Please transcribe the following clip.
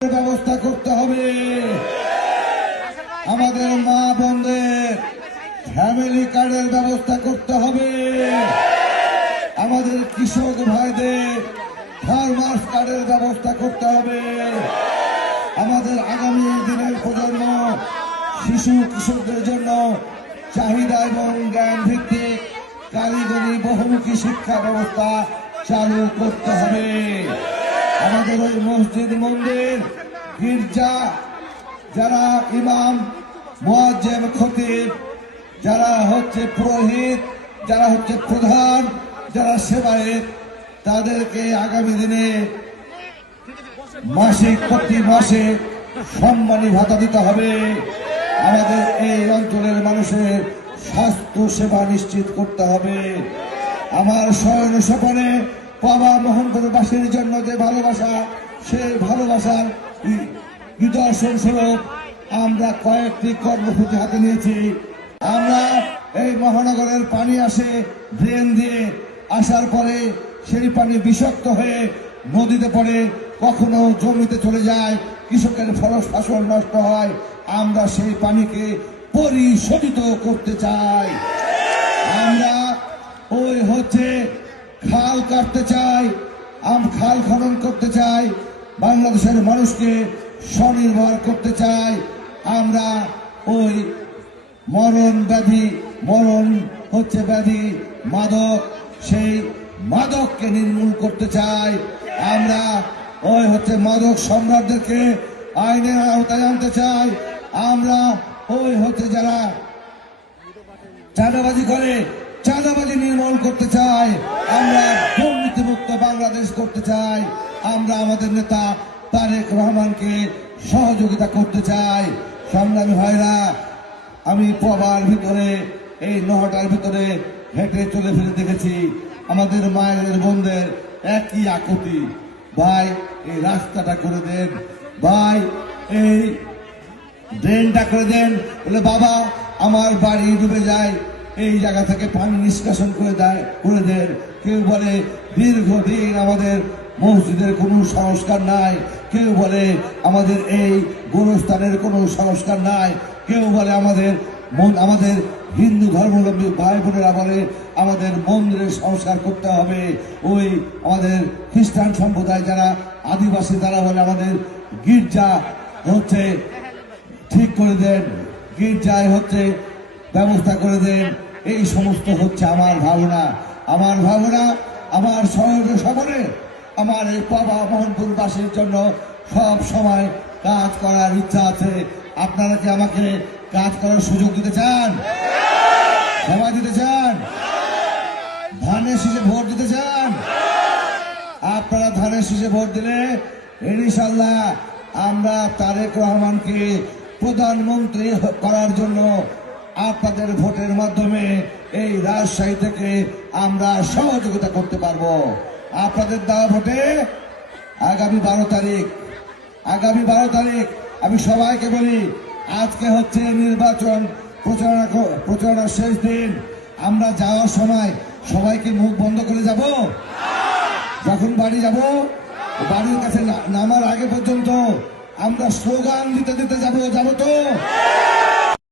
ব্যবস্থা করতে হবে। আমাদের মা বোনদের ফ্যামিলি কার্ডের ব্যবস্থা করতে হবে। আমাদের কৃষক ভাইদের ফার্মার্স কার্ডের ব্যবস্থা করতে হবে। আমাদের আগামী দিনের প্রজন্ম শিশু কিশোরদের জন্য চাহিদা এবং জ্ঞান ভিত্তিক কারিগরি বহুমুখী শিক্ষা ব্যবস্থা চালু করতে হবে। আমাদের ওই মসজিদ মন্দির গির্জা যারা ইমাম মুয়াজ্জিন খতিব যারা হচ্ছে পুরোহিত যারা হচ্ছে প্রধান যারা সেবায়েত তাদেরকে আগামী দিনে মাসিক প্রতি মাসে সম্মানী ভাতা দিতে হবে। আমাদের এই অঞ্চলের মানুষের স্বাস্থ্য সেবা নিশ্চিত করতে হবে। আমার শয়ন স্বপনে বাবা মোহনপুরবাসীর জন্য যে ভালোবাসা সেই ভালোবাসার নিদর্শন স্বরূপ আমরা কয়েকটি কর্মসূচি হাতে নিয়েছি। আমরা এই মহানগরের পানি আসে ড্রেন দিয়ে আসার পরে সেই পানি বিষাক্ত হয়ে নদীতে পড়ে কখনো জমিতে চলে যায়, কৃষকের ফসল নষ্ট হয়। আমরা সেই পানিকে পরিশোধিত করতে চাই। আমরা ওই হচ্ছে খাল কাটতে চাই, খাল খনন করতে চাই, বাংলাদেশের মানুষকে স্বনির্ভর করতে চাই। আমরা ওই মরণ হচ্ছে ব্যাধি মাদক, সেই মাদককে নির্মূল করতে চাই। আমরা ওই হচ্ছে মাদক সম্রাটদেরকে আইনের আওতায় আনতে চাই। আমরা ওই হচ্ছে যারা চাঁদাবাজি করে চাঁদাবাজি নির্মূল করতে চাই। আমরা দুর্নীতিমুক্ত বাংলাদেশ করতে চাই। আমরা আমাদের নেতা তারেক রহমানকে সহযোগিতা করতে চাই। সংগ্রামী ভাইরা, আমি প্রভার ভিতরে এই নহটার ভিতরে হেঁটে চলে ফিরে দেখেছি আমাদের মায়ের বোনদের একই আকুতি, ভাই এই রাস্তাটা করে দেন, ভাই এই ড্রেনটা করে দেন। বলে বাবা আমার বাড়ি ডুবে যায়, এই জায়গা থেকে পানি নিষ্কাশন করে দেন। কেউ বলে দীর্ঘদিন আমাদের মসজিদের কোনো সংস্কার নাই, কেউ বলে আমাদের এই গোরস্থানের কোনো সংস্কার নাই, কেউ বলে আমাদের হিন্দু ধর্মাবলম্বী ভাই বোনেরা বলে আমাদের মন্দিরের সংস্কার করতে হবে। ওই আমাদের খ্রিস্টান সম্প্রদায় যারা আদিবাসী তারা বলে আমাদের গির্জা হচ্ছে ঠিক করে দেন, গির্জায় হচ্ছে ব্যবস্থা করে দেন। এই সমস্ত হচ্ছে আমার ভাবনা, আমার সহজ সবরে আমার এই বাবা মোহনপুরবাসীর জন্য সব সময় কাজ করার ইচ্ছা আছে। আপনারা কি আমাকে কাজ করার সুযোগ দিতে চান? সময় দিতে চান? ধানের শীষে ভোট দিতে চান? আপনারা ধানের শীষে ভোট দিলে ইনশাআল্লাহ আমরা তারেক রহমানকে প্রধানমন্ত্রী করার জন্য আপনাদের ভোটের মাধ্যমে এই রাজশাহী থেকে আমরা সহযোগিতা করতে পারবো। আপনাদের দেওয়া ভোটে আগামী 12 তারিখ আমি সবাইকে বলি, আজকে হচ্ছে নির্বাচন প্রচারণার শেষ দিন। আমরা যাওয়ার সময় সবাইকে মুখ বন্ধ করে যাব? যখন বাড়ি যাব, বাড়ির কাছে নামার আগে পর্যন্ত আমরা স্লোগান দিতে যাব তো?